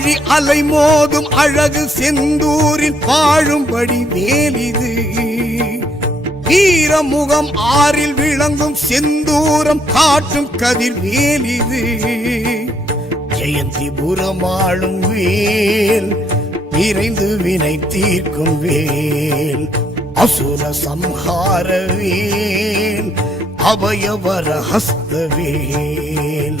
ஆழி அலை மோதும் அழகு செந்தூரில் வாழும்படி வேலிது வீரமுகம் ஆறில் விளங்கும் செந்தூரம் காட்டும் கதிர் வேலிது ஜெயந்திபுரம் ஆளும் வேல் விரைந்து வினை தீர்க்கும் வேல் அசுர சம்ஹார வேல் அபயவர ஹஸ்தவேல்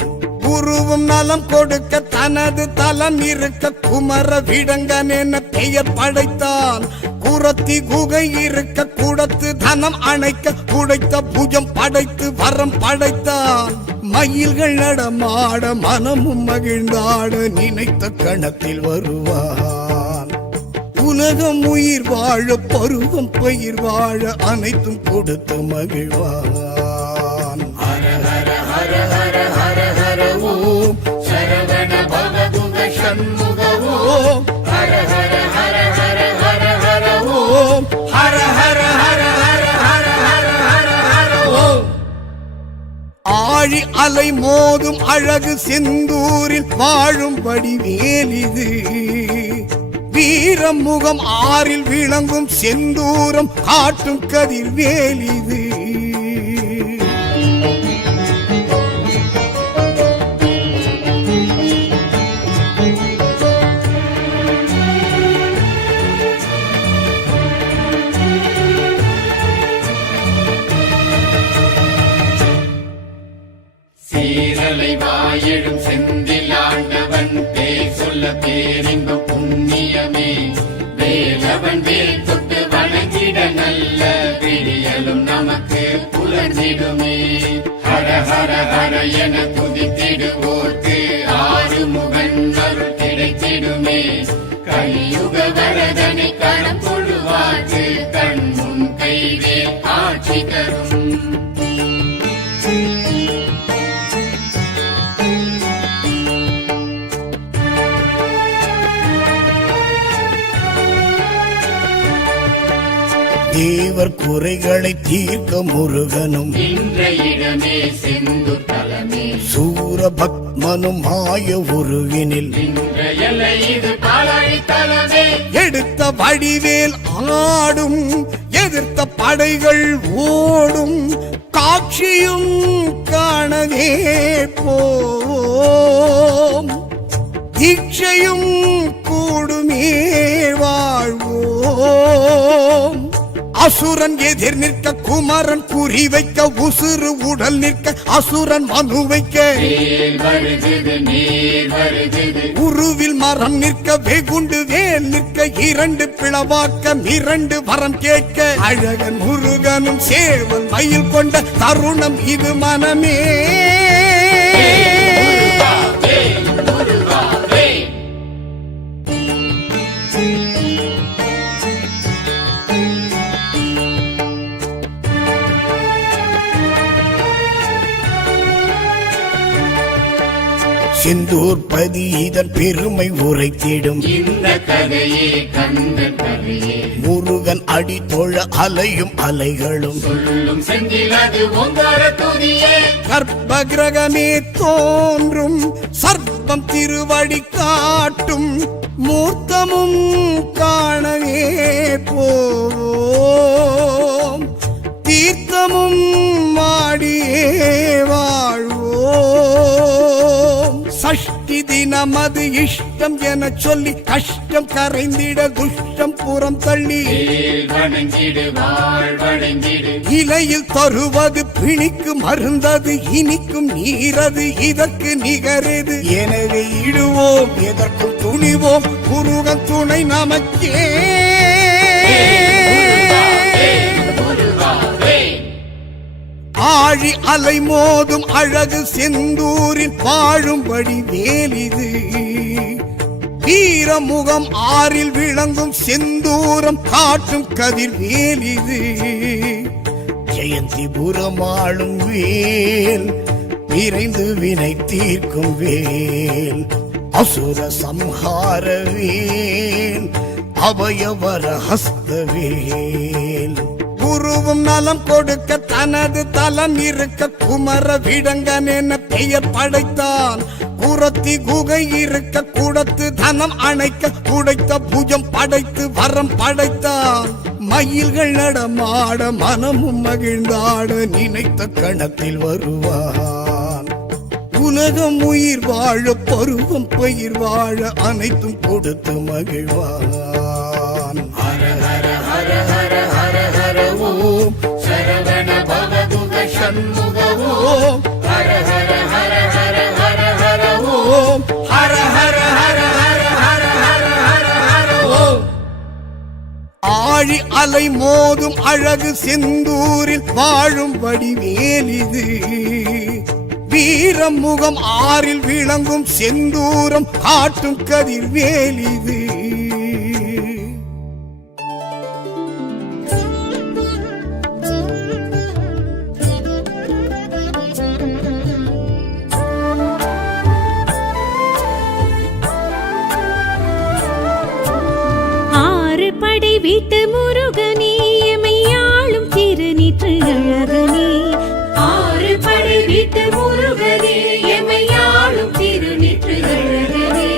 உருவும் நலம் கொடுக்க தனது தலம் இருக்க குமர விடங்கன் என பெயர் படைத்தான் குரத்தி குகை இருக்க குடத்து தனம் அணைக்க குடைத்த புஜம் படைத்து வரம் படைத்தான் மயில்கள் நடமாட மனமும் மகிழ்ந்தாட நினைத்த கணத்தில் வருவான் உலகம் உயிர் வாழ பருவம் பயிர் வாழ அனைத்தும் கொடுத்து மகிழ்வான் ஹர ஹர ஹர ஹர ஹர ஹர ஓம் சரவண பவதுக சண்முக ஓம் ஹர ஹர ஹர ஹர ஹர ஹர ஓம் ஹர ஹர ஹர ஹர ஹர ஹர ஹர ஹர ஓம் ஆழி அலை மோதும் அழகு செந்தூரில் வாழும்படி வேலிது வீரமுகம் ஆறில் விளங்கும் செந்தூரம் காட்டும் கதிர் வேலிது சீரலை வாயிடும் செந்தில் ஆண்டவன் பேர் சொல்ல பேரின்ப புண்ணியமே வேலவன் வேல் தொட்டு வணங்கிட நல்ல விடியலும் நமக்கு புலர்ந்திடுமே ஹர ஹர ஹர என துதித்திடுவோர்க்கு ஆறுமுகன் அருள் கிடைத்திடுமே கலியுக வரதனை களம் தொழுவார்க்கு கண் முன் கைவே ஆட்சி தரும் தேவர் குறைகளை தீர்க்க முருகனும் நின்ற இடமே செந்தூர் தலமே சூரபத்மனும் மாய உருவினில் நின்ற எல்லை இது பாலாழி தலமே எடுத்த வடிவேல் ஆடும் எதிர்த்த படைகள் ஓடும் காட்சியும் காணவே போம் தீட்சையும் கூடுமே வாழ்வோம் அசுரன் எதிர் நிற்க குமரன் குறி வைக்க உசுறு உடல் நிற்க அசுரன் மனு வைக்க உருவில் மரம் நிற்க வெகுண்டு வேல் நிற்க இரண்டு பிளவாக்க இரண்டு வரம் கேட்க அழகன் முருகனும் சேவல் மயில் கொண்ட தருணம் இது மனமே செந்தூர் பதி இதன் பெருமை உரைத்திடும் இந்த கதையே கந்த கதையே முருகன் அடி தொழ அலையும் அலைகளும் சொல்லும் செந்தில் அது ஓங்கார துதியே கர்ப்ப கிரகமே தோன்றும் சர்ப்பம் திருவடி காட்டும் மூர்த்தமும் காணவே போவோம் தீர்த்தமும் மாடியே வாழ்வோம் சஷ்டி தினமது இஷ்டம் என சொல்லி கஷ்டம் கரைந்திட துஷ்டம் புறம் தள்ளி இலையில் தருவது பிணிக்கு மருந்தது இனிக்கும் நீரது இதற்கு நிகரது எனவே இடுவோம் எதற்கும் துணிவோம் முருகன் துணை நமக்கே ஆழி அலை மோதும் அழகு செந்தூரில் வாழும்படி வேலிது வீரமுகம் ஆறில் விளங்கும் செந்தூரம் காட்டும் கதிர் வேலிது ஜெயந்திபுரம் ஆளும் வேல் விரைந்து வினை தீர்க்கும் வேல் அசுர சம்ஹார வேல் அபயவர ஹஸ்தவேல் உருவும் நலம் கொடுக்க தனது தலம் இருக்க குமர விடங்கன் என பெயர் படைத்தான் குரத்தி குகை இருக்க கூடத்து தனம் அணைக்க குடைத்த புஜம் படைத்து வரம் படைத்தான். மயில்கள் நடமாட மனமும் மகிழ்ந்தாட நினைத்த கணத்தில் வருவான். உலகம் உயிர் வாழ பருவம் பயிர் வாழ அனைத்தும் கொடுத்து மகிழ்வான். ஹர ஹர ஹர ஹர ஹர ஹர ஓம் சரவண பவகுக சண்முக ஓம் ஹர ஹர ஹர ஹர ஹர ஹர ஓம் ஹர ஹர ஹர ஹர ஹர ஹர ஹர ஹர ஓம். ஆழி அலை மோதும் அழகு செந்தூரில் வாழும் வடிவேலிது. வீரம் முகம் ஆறில் விளங்கும் செந்தூரம் காட்டும் கதிர்வேலிது. படை வீட்டு முருகனே எமையாளும் திருநீற்று அழகனே. ஆறு படை வீட்டு முருகனே எமையாளும் திருநீற்று அழகனே.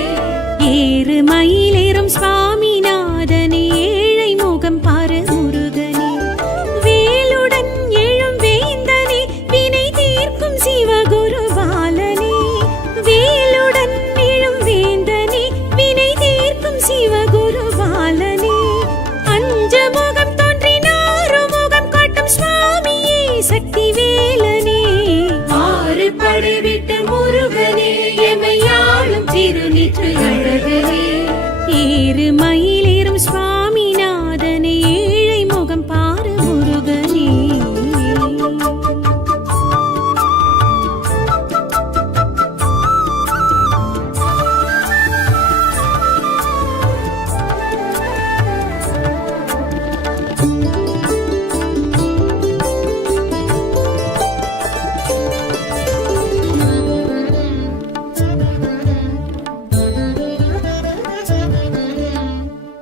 ஏறு மயிலேறும் சுவாமிநாதனே ஏழை முகம் பாரு முருகனே. வேலுடன் எழும் வேந்தனே வினை தீர்க்கும் சிவகுருபாலனே. வேலுடன் எழும் வேந்தனே வினை தீர்க்கும் சிவகுருபாலனே. முகம் தோன்றினாரு முகம் காட்டும் சுவாமியே சக்தி வேலனே. ஆறு படை விட்டு முருகனே எமையாளும் திருநீற்று அழகனே. ஏறு மயிலேறும் சுவாமிநாதனே ஏழை முகம் பாரு முருகனே.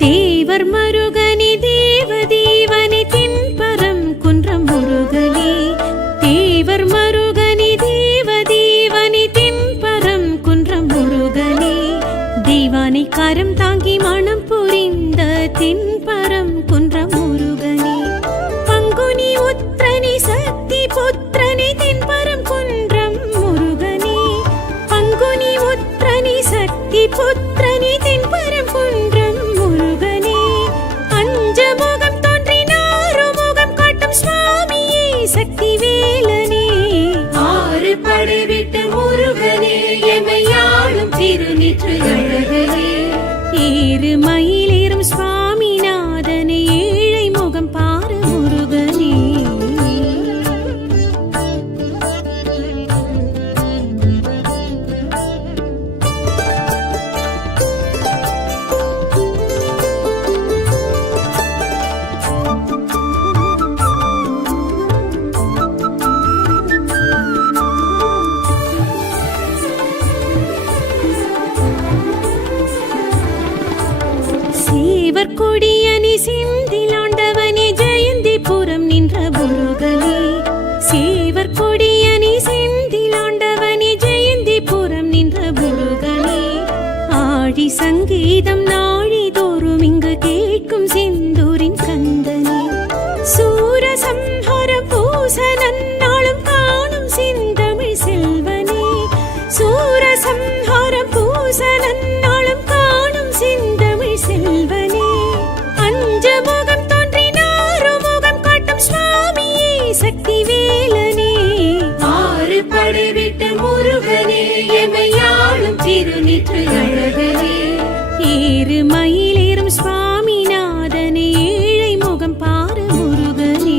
தேவர் மருகனே தேவதேவனே தென்பரம் குன்றம் முருகனே. தேவர் மருகனே தேவதேவனே தென்பரம் குன்றம் முருகனே. தெய்வானை கரம் தாங்கி மனம் புரிந்த தென்பரம் குன்றம் முருகனே. பங்குனி உத்திரனே சக்தி புத்திரனே தென்பரம் குன்றம் முருகனே. பங்குனி உத்திரனே சக்தி புத்திரனே தென்பரம் குன்றம் முருகனே. அஞ்சமுகம் தோன்றினாரு முகம் காட்டும் சுவாமியே சக்தி வேலனே. ஆறு படை விட்டு முருகனே எமையாளும் திருநீற்று அழகனே. ஏறு மயிலேறும் சுவாமிநாதனே ஏழை முகம் பாரு முருகனே. சேவர் கொடியணி செந்திலாண்டவனே ஜெயந்திபுரம் நின்ற முருகனே. சேவர் கொடியணி செந்திலாண்டவனே ஜெயந்திபுரம் நின்ற முருகனே. ஆழி சங்கீதம் நாழிதோறும் இங்கு கேட்கும் செந்தூரின் கந்தனே. சூரசம்ஹார பூசனன் நாளும் காணும் செந்தமிழ் செல்வனே. சூரசம்ஹார பூசனன் நாளும் காணும் செந்தமிழ் செல்வனே. அஞ்சமுகம் தோன்றினாரு முகம் காட்டும் சுவாமியே சக்தி வேலனே. ஆறு படை விட்டு முருகனே எமையாளும் திருநீற்று அழகனே. ஏறு மயிலேறும் சுவாமிநாதனே ஏழை முகம் பாரு முருகனே.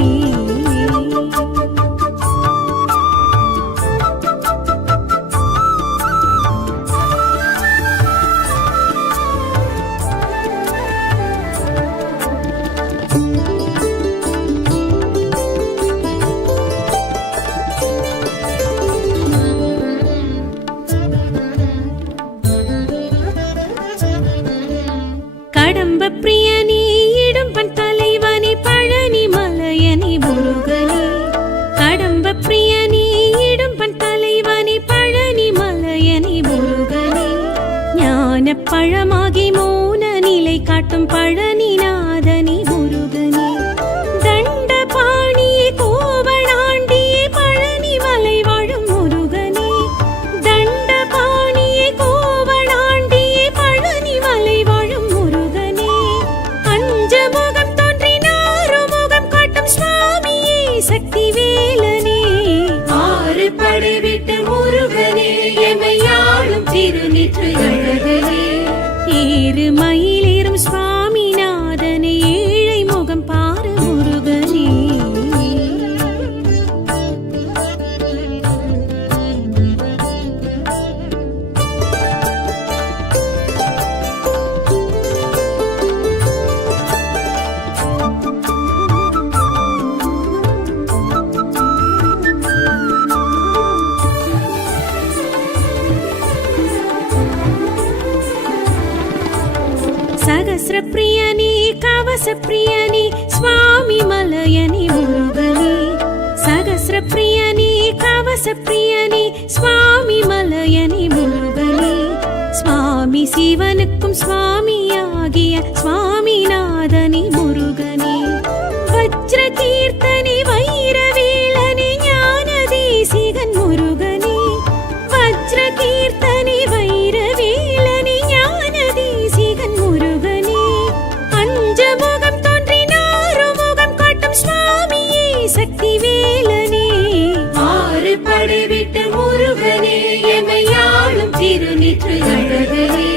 கடம்ப பிரியனே இடும்பன் தலைவனே பழனி மலையனே முருகனே. கடம்ப பிரியனே இடும்பன் தலைவனே பழனி மலையனே முருகனே. பழமாகி மௌன நிலை காட்டும் பழனிநாதனே முருகனே. தண்டபாணியே கோவணாண்டியே பழனி மலை வாழும் முருகனே. தண்டபாணியே கோவணாண்டியே பழனி மலை வாழும் முருகனே. அஞ்சமுகம் தோன்றினாறு முகம் காட்டும் சுவாமியே சக்தி வேலனே. ஆறு படை விட்டு முருகனே எமையாளும் திருநீற்று அழகனே. ஏறு மயிலேறும் சுவாமிநாதனே ஏழை முகம் பாரு முருகனே. சகஸ்ர பிரியனே கவச பிரியனே சுவாமி மலையனே முருகனே. சகஸ்ர பிரியனே கவச பிரியனே சுவாமி மலையனே முருகனே. சுவாமி சிவனுக்கும் சுவாமியாகிய சுவாமிநாதனே முருகனே. வஜ்ர கீர்த்தனே வைரவேலனே ஞான தேசிகன் முருகனே. வஜ்ர கீர்த்தனே வைரவேலனே ஞான தேசிகன் முருகனே. அஞ்சமுகம் தோன்றினாறு முகம் காட்டும் சுவாமியே சக்தி வேலனே. ஆறு படை விட்டு முருகனே எமையாளும் திருநீற்று அழகனே.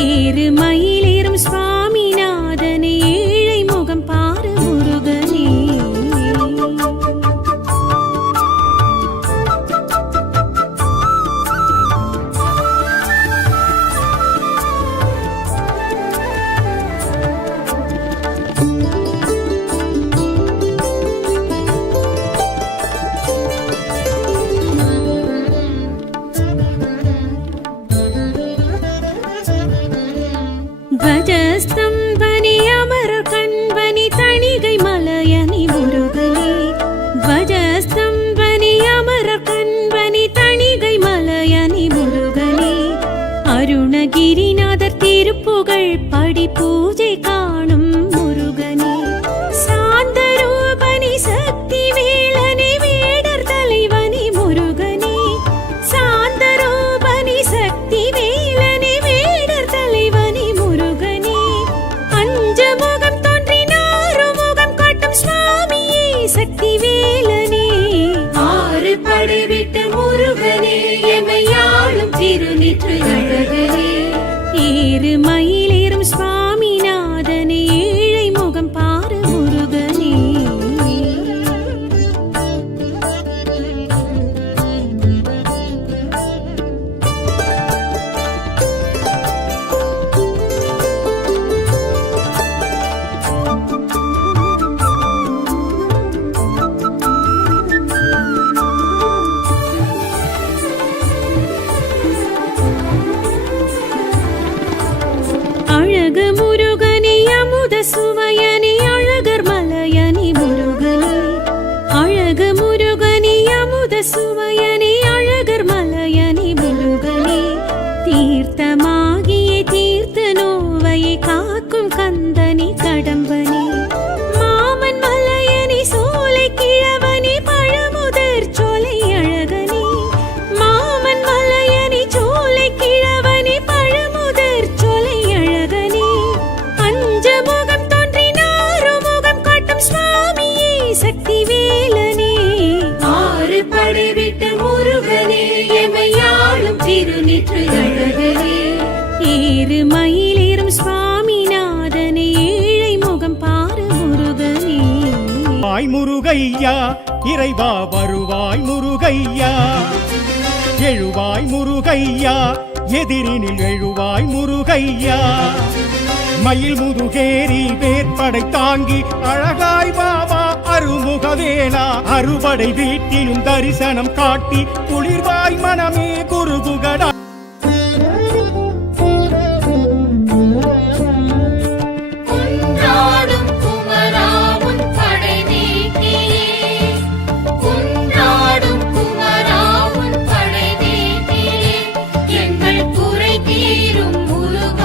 ஏறு மயிலேறும் சுவாமிநாதனே ஏழை முகம் பாரு முருகனே. த்வஜஸ்தம்பனே அமர கண்பனி தணிகை மலையனி முருகனே. த்வஜஸ்தம்பனே அமர கண்பனி தணிகை மலையனி முருகனே. அருணகிரிநாதர் திருப்புகழ் படி பூஜை காணும் முருகனே. சாந்தரூபனி சக்தி வேலனே வேடர் தலைவனி முருகனே. சாந்தரூபனி சக்தி வேலனே வேடர் தலைவனி முருகனே. அஞ்சமுகம் தோன்றினாறு முகம் காட்டும் சுவாமியே சக்தி வேலனே. ஆறு படை விட்டு முருகனே எமையாளும் திருநீற்று அழகனே. ஏறு மயிலேறும் சுவாமிநாதனே ஏழை முகம் பாரு முருகனே. அழகு முருகனே அமுத சுவையனே அழகர் மலையனி முருகனே. அழகு முருகனே அமுத சுவையனே அழகர் மலையனி முருகனே. தீர்த்தமாகிய தீர்த்த நோவையை காக்கும் கந்தனி கடம்பனே. மாமன் மலையனி சோலை கிழவனே பழமுதற் சோலை அழகனே. மாமன் மலையனி சோலை கிழவனே பழமுதற் சோலை அழகனே. அஞ்சமுகம் தோன்றினாறு முகம் காட்டும் சுவாமியே சக்தி வேலனே. ஆறு படை விட்டு முருகனே எமையாளும் திருநீற்று அழகனே. ஏறு மயிலேறும் சுவாமிநாதனே ஏழை முகம் பாரு முருகனே. வாய் முருகையா இறைவா வருவாய் முருகையா. எழுவாய் முருகையா எதிரினில் எழுவாய் முருகையா. மயில் முதுகேரி வேற்படை தாங்கி அழகாய் பாபா அருமுகவேலா. அறுபடை வீட்டிலும் தரிசனம் காட்டி குளிர்வாய் மனமே குருகுகடா. குன்றாடும் குமரா உன் படை வீட்டிலே. குன்றாடும் குமரா உன் படை வீட்டிலே. எங்கள் குறை தீரும் முருகா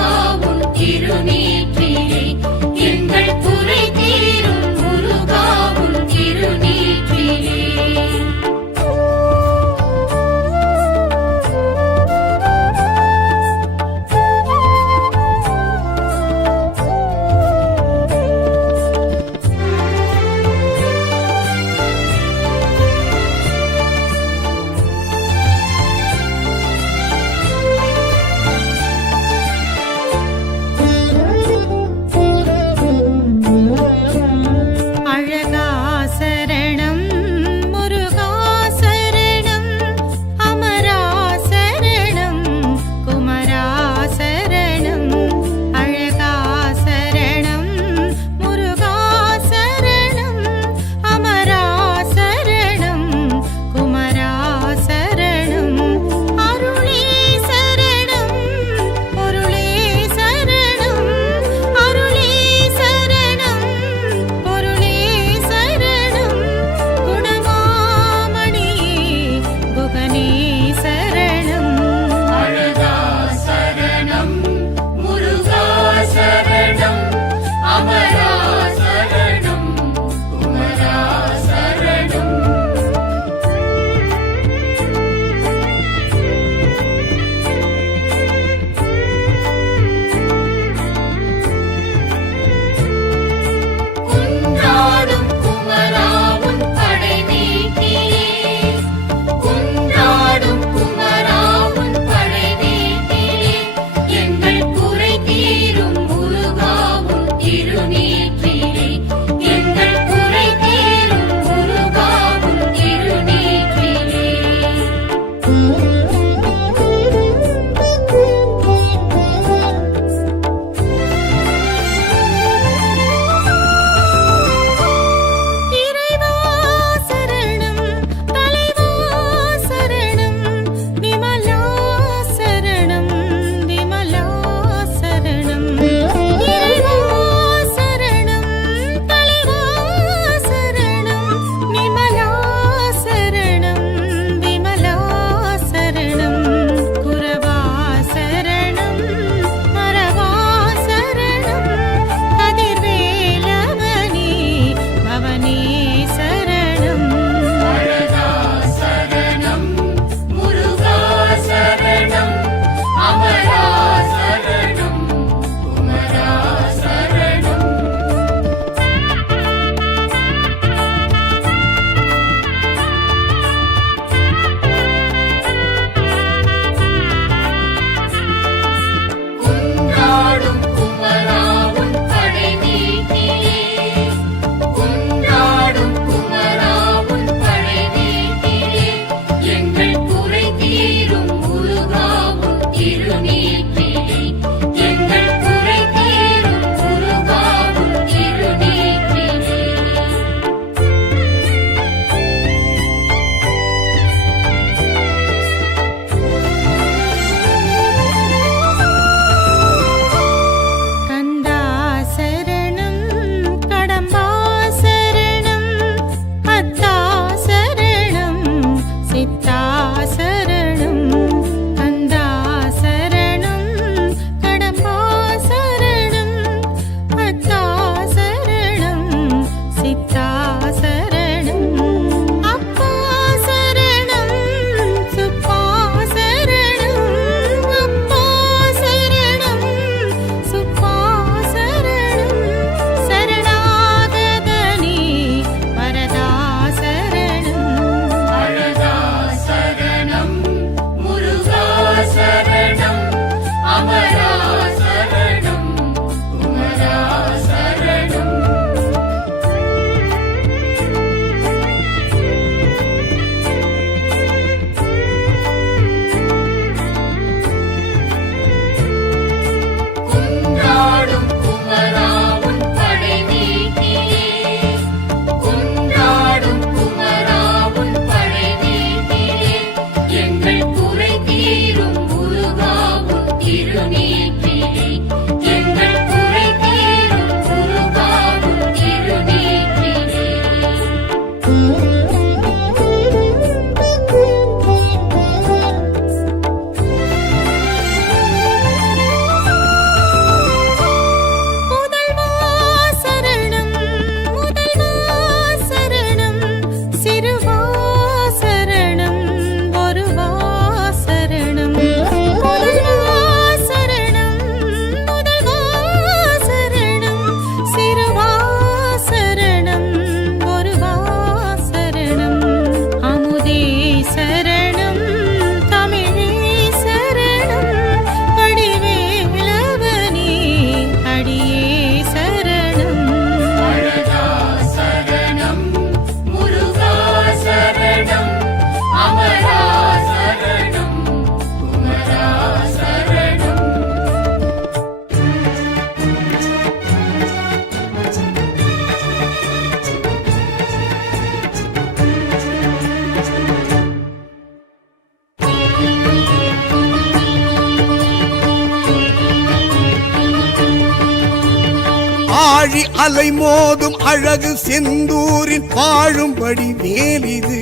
ஆழி அலை மோதும் அழகு செந்தூரில் வாழும்படி வேலிது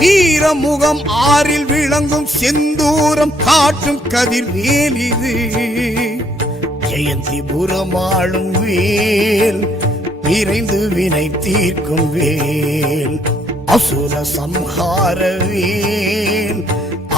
வீரமுகம் ஆறில் விளங்கும் செந்தூரம் காட்டும் கதிர் வேலிது ஜெயந்திபுரம் ஆளும் வேல் விரைந்து வினை தீர்க்கும் வேல் அசுர சம்ஹார வேல்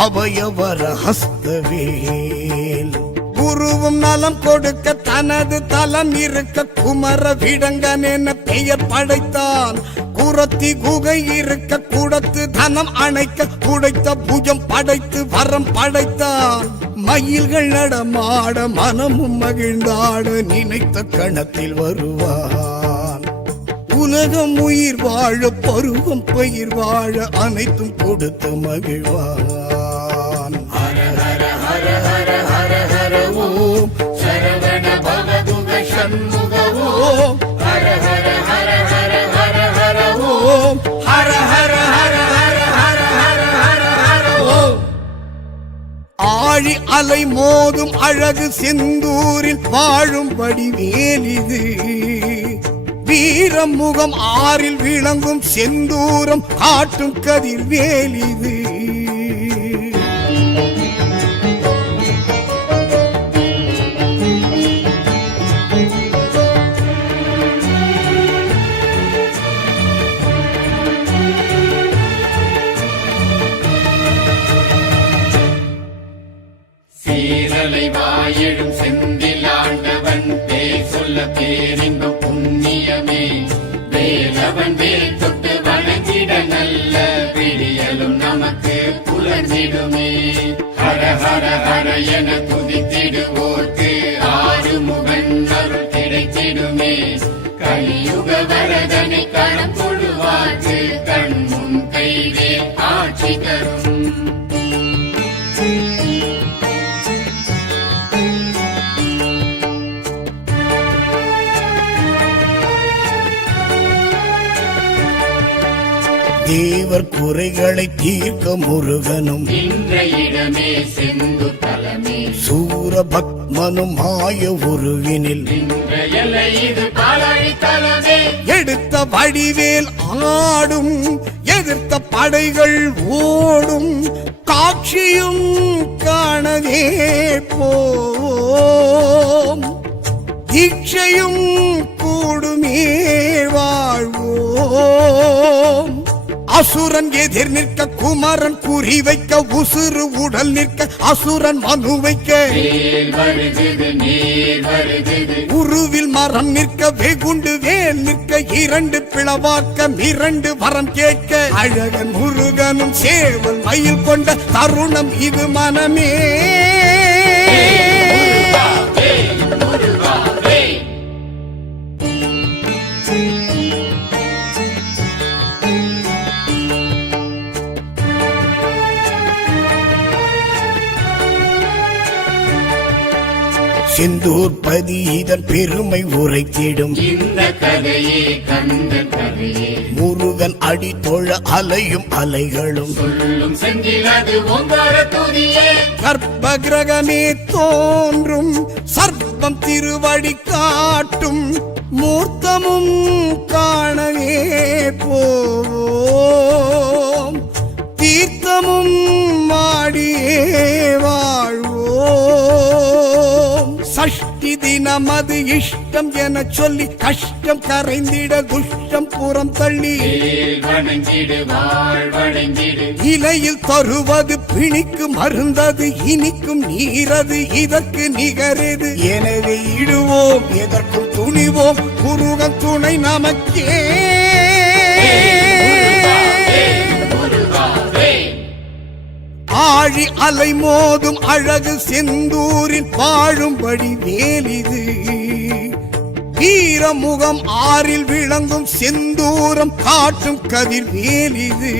அபயவர ஹஸ்த வேல் குருவும் நலம் கொடுக்க தனது தலம் இருக்க குமர விடங்கன் என பெயர் படைத்தான் குரத்தி குகை இருக்க குடத்து தனம் அணைக்க குடைத்த புஜம் படைத்து வரம் படைத்தான் மயில்கள் நடமாட மனமும் மகிழ்ந்தாட நினைத்த கணத்தில் வருவான் உலகம் உயிர் வாழ பருவம் பயிர் வாழ அனைத்தும் கொடுத்து மகிழ்வான் ஓம் சரவண பவதுக சண்முக ஓம் ஹர ஹர ஹர ஹர ஹர ஹர ஓம் ஹர ஹர ஹர ஹர ஹர ஹர ஹர ஹர ஓம் ஆழி அலை மோதும் அழகு செந்தூரில் வாழும்படி வேலிது வீரமுகம் ஆறில் விளங்கும் செந்தூரம் காட்டும் கதிர் வேலிது சீரலை வாயிடும் செந்தில் ஆண்டவன் பேர் சொல்ல பேரின்பம் புண்ணியமே வேலவன் வேல் தொட்டு வணங்கிட நல்ல விடியலும் நமக்கு புலர்ந்திடுமே ஹர ஹர ஹர என துதித்திடுவோர்க்கு ஆறுமுகன் அருள் கிடைத்திடுமே கலியுக வரதனை களம் கொள்வார்க்கு கண்முன் கைவே ஆட்சி தரும் தேவர் குறைகளை தீர்க்க முருகனும் நின்ற இடமே செந்து தலமே சூரபத்மனும் மாய உருவினில் நின்ற எல்லை இது பாலாழி தலமே எடுத்த வடிவேல் ஆடும் எதிர்த்த படைகள் ஓடும் காட்சியும் காணவே போம் தீட்சையும் கூடுமே வாழ்வோம் அசுரன் எதிர் நிற்க குமரன் குறி வைக்க உசுறு உடல் நிற்க அசுரன் மனு வைக்க உருவில் மரம் நிற்க வெகுண்டு வேல் நிற்க இரண்டு பிளவாக்க இரண்டு வரம் கேட்க அழகன் முருகனும் சேவல் மயில் கொண்ட தருணம் இது மனமே செந்தூர் பதி இதன் பெருமை உரைத்திடும் இந்த கதையே கந்த கதையே முருகன் அடி தொழ அலையும் அலைகளும் சொல்லும் செந்திலது ஓங்கார துதியே கர்ப்ப கிரகமே தோன்றும் சர்ப்பம் திருவடி காட்டும் மூர்த்தமும் காணவே போவோம் தீர்த்தமும் மாடியே வாழ்வோம் சஷ்டி தினமது இஷ்டம் என சொல்லி கஷ்டம் கரைந்திட துஷ்டம் புறம் தள்ளி வணங்கிடு வாழ்வடைந்திடு இலையில் தருவது பிணிக்கு மருந்தது இனிக்கும் நீரது இதற்கு நிகரது எனவே இடுவோம் எதற்கும் துணிவோம் முருகன் துணை நமக்கே ஆழி அலை மோதும் அழகு செந்தூரில் வாழும்படி வேலிது வீரமுகம் ஆறில் விளங்கும் செந்தூரம் காட்டும் கதிர் வேலிது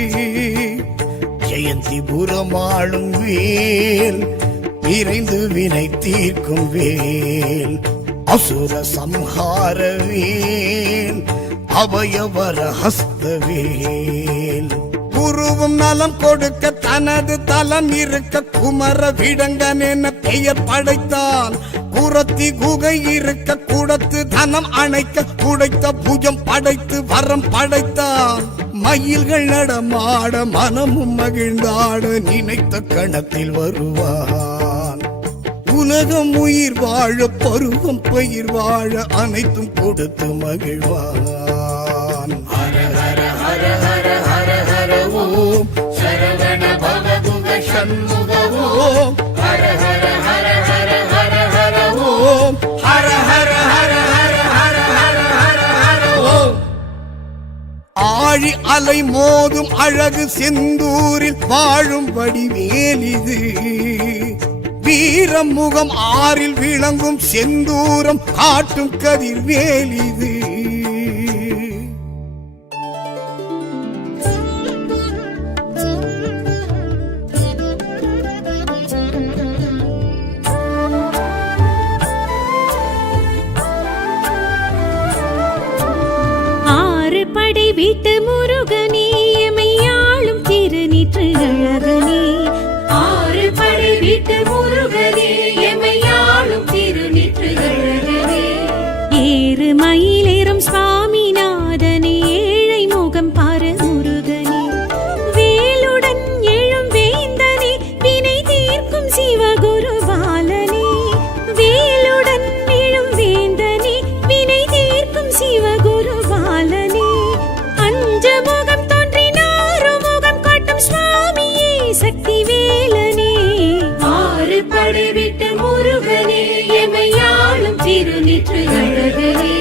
ஜெயந்திபுரம் ஆளும் வேல் விரைந்து வினை தீர்க்கும் வேல் அசுர சம்ஹார வேல் அபயவர ஹஸ்த வேல் குருவும் நலம் கொடுக்க தனது தலம் இருக்க குமர விடங்கன் என பெயர் படைத்தான். குரத்தி குகை இருக்க கூடத்து தனம் அணைக்க குடைத்த புஜம் படைத்து வரம் படைத்தான். மயில்கள் நடமாட மனமும் மகிழ்ந்தாட நினைத்த கணத்தில் வருவான். உலகம் உயிர் வாழ பருவம் பயிர் வாழ அனைத்தும் கொடுத்து மகிழ்வான். ஹர ஹர ஹர ஹர ஹர ஹர ஓம் சரவண பவகுக சண்முக ஓம் ஹர ஹர ஹர ஹர ஹர ஹர ஓம் ஹர ஹர ஹர ஹர ஹர ஹர ஹர ஹர ஓம். ஆழி அலை மோதும் அழகு செந்தூரில் வாழும் வடிவேலிது. வீரம் முகம் ஆறில் விளங்கும் செந்தூரம் காட்டும் கதிர்வேலிது. படை வீட்டு முருகனே எமையாளும் திருநீற்று அழகனே. ஆறு படை வீட்டு முருகனே எமையாளும் திருநீற்று அழகனே. ஏறு மயிலேறும் சுவாமிநாதனே ஏழை முகம் பாரு முருகனே. வேலுடன் எழும் வேந்தனே வினை தீர்க்கும் சிவகுரு பாலனே. வேலுடன் எழும் வேந்தனே வினை தீர்க்கும் சிவகுரு பாலனே. முகம் தோன்றினாரு முகம் காட்டும் சுவாமியே சக்தி வேலனே. ஆறு படை விட்டு முருகனே எமையாளும் திருநீற்று அழகனே.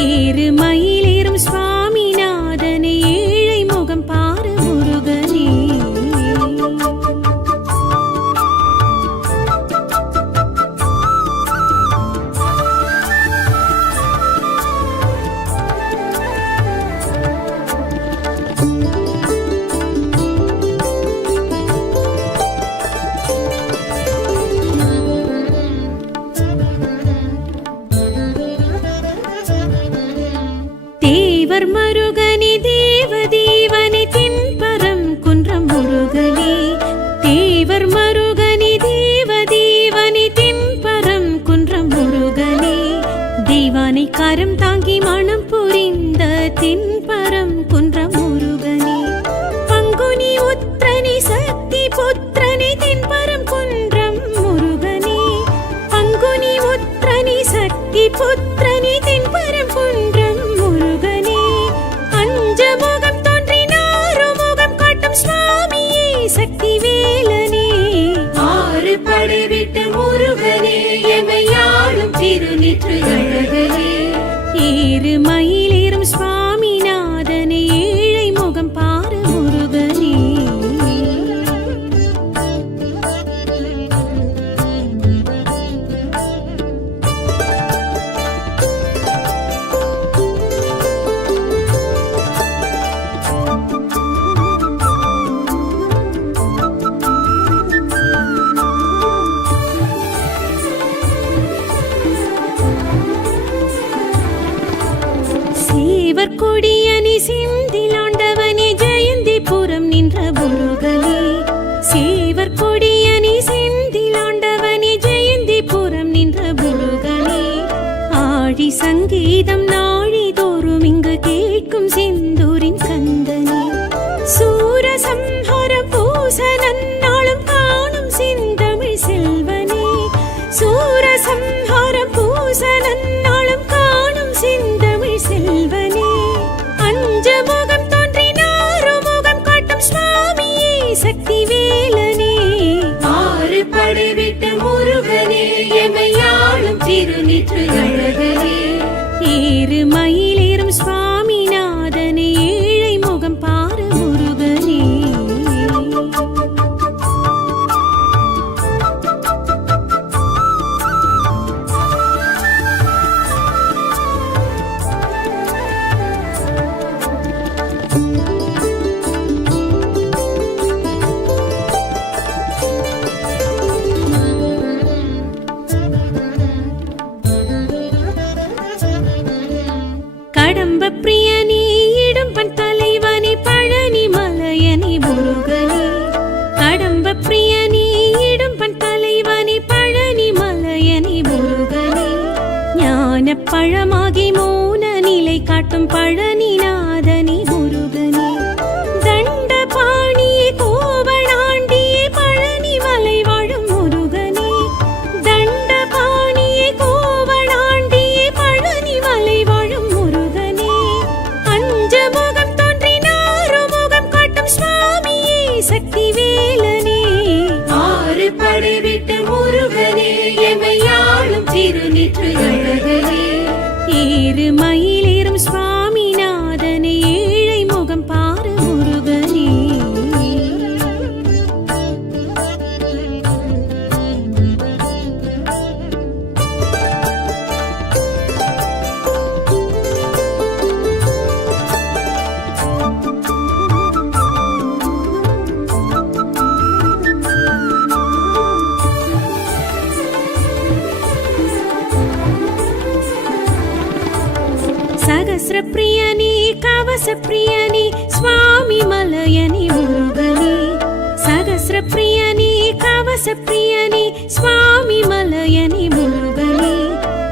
ஏறு மயிலேறும் சுவாமிநாதனே ஏழை முகம் பாரு முருகனே. தேவர் மருகனே தேவதேவனே தென்பரம் குன்றம் முருகனே. தேவர் மருகனே தேவதேவனே தென்பரம் குன்றம் முருகனே. தெய்வானை கரம் தாங்கி மனம் புரிந்த தென்பரம் குன்றம் முருகனே. பங்குனி உத்திரனே சக்தி புத்திரனே தென்பரம் குன்றம் முருகனே. பங்குனி உத்திரனே சக்தி புத்திரனே தென்பரம் குன்றம் முருகனே. அஞ்சமுகம் தோன்றினாரு முகம் காட்டும் சுவாமியே சக்தி வேலனே. ஆறு படை விட்டு முருகனே எமையாளும் திருநீற்று அழகனே. ஏறு மயிலேறும் சுவாமிநாதனே ஏழை முகம் பாரு முருகனே. சேவர் கொடியணி செந்திலாண்டவனே ஜெயந்திபுரம் நின்ற முருகனே. சேவர் கொடியணி செந்திலாண்டவனே ஜெயந்திபுரம் நின்ற முருகனே. ஆழி சங்கீதம் நாழிதோறும் இங்கு கேட்கும் செந்தூரின் கந்தனே. சூரசம்ஹார பூசனன் நாளும் காணும் செந்தமிழ் செல்வனே. சூரசம்ஹார பூசனன் நாளும் காணும் செந்தமிழ் செல்வனே. அஞ்சமுகம் தோன்றினாரு முகம் காட்டும் சுவாமியே சக்தி வேலனே. ஆறு படை விட்டு முருகனே எமையாளும் திருநீற்று அழகனே. ஏறு மயிலேறும் சுவாமிநாதனே ஏழை முகம் பாரு முருகனே. பிரியனே இடும்பன் தலைவனே பழனி மலையனே முருகனே ஞான பழமாகி மௌன நிலை காட்டும் பழனிநாதனே முருகனே தண்ட பாணியே கோவணாண்டியே பழனி மலை வாழும் முருகனே தண்ட பாணியே கோவணாண்டியே பழனி மலை வாழும் முருகனே அஞ்சமுகம் தோன்றினாறு முகம் காட்டும் சுவாமியே சக்தி வேலனே ஆறு படை விட்டு முருகனே எமையாளும் திருநீற்று அழகனே ஏறு மயிலேறும் சுவாமிநாதனே ஏழை முகம் பாரு முருகனே சகஸ்ர பிரியனே கவச பிரியனே சுவாமி மலையனே முருகனே சகஸ்ர பிரியனே கவச பிரியனே சுவாமி மலையனே முருகனே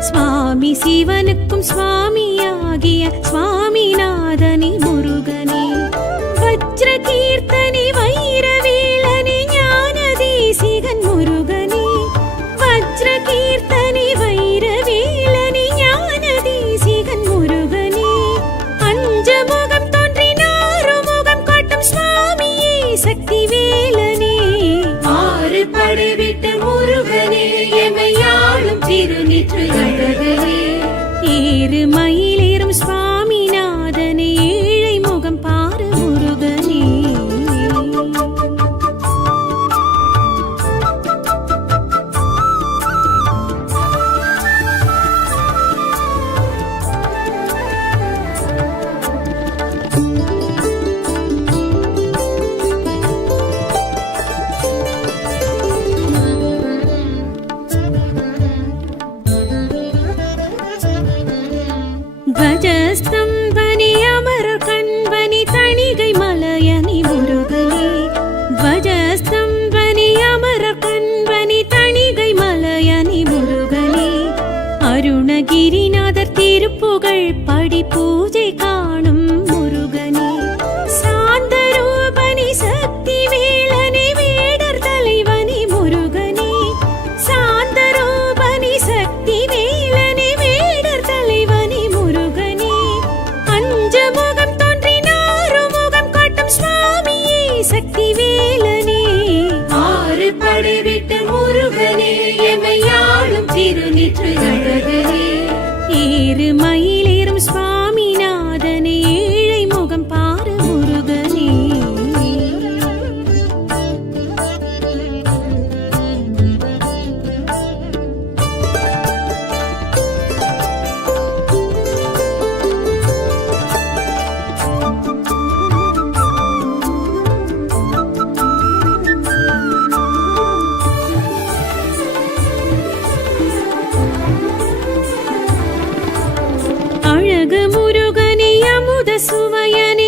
சுவாமி சிவனுக்கும் சுவாமியாகிய சுவாமிநாதனே முருகனே வஜ்ர கீர்த்தனே வைரவேலனே ஞான தேசிகன் முருகனே வஜ்ர கீர்த்தனே வைரவேலனே ஞான தேசிகன் முருகனே அஞ்சமுகம் தோன்றினாறு முகம் காட்டும் சுவாமியே சக்தி வேலனே ஆறு படை விட்டு முருகனே எமையாளும் திருநீற்று அழகனே ஏறு மயிலேறும் சுவாமிநாதனே ஏழை முகம் பாரு முருகனே துவஜஸ்தம்பனே அமர கண்பனே தணிகை மலையனே முருகனே துவஜஸ்தம்பனே அமர கண்பனே தணிகை மலையனே முருகனே அருணகிரிநாதர் திருப்புகழ் படி பூஜை காணும் முருகனே சாந்தரூபனே சக்தி வேலனே வேடர் தலைவனே முருகனே சாந்தரூபனே சக்தி வேலனே வேடர் தலைவனே முருகனே அஞ்சமுகம் தோன்றினாறு முகம் காட்டும் சுவாமியே சக்தி வேலனே ஆறு படை விட்டு முருகனே எமையாளும் திருநீற்று அழகனே ஏறு மயிலேறும் சுவாமிநாதனே ஏழை முகம் பாரு முருகனே அழகு முருகனே அமுத சுவையனே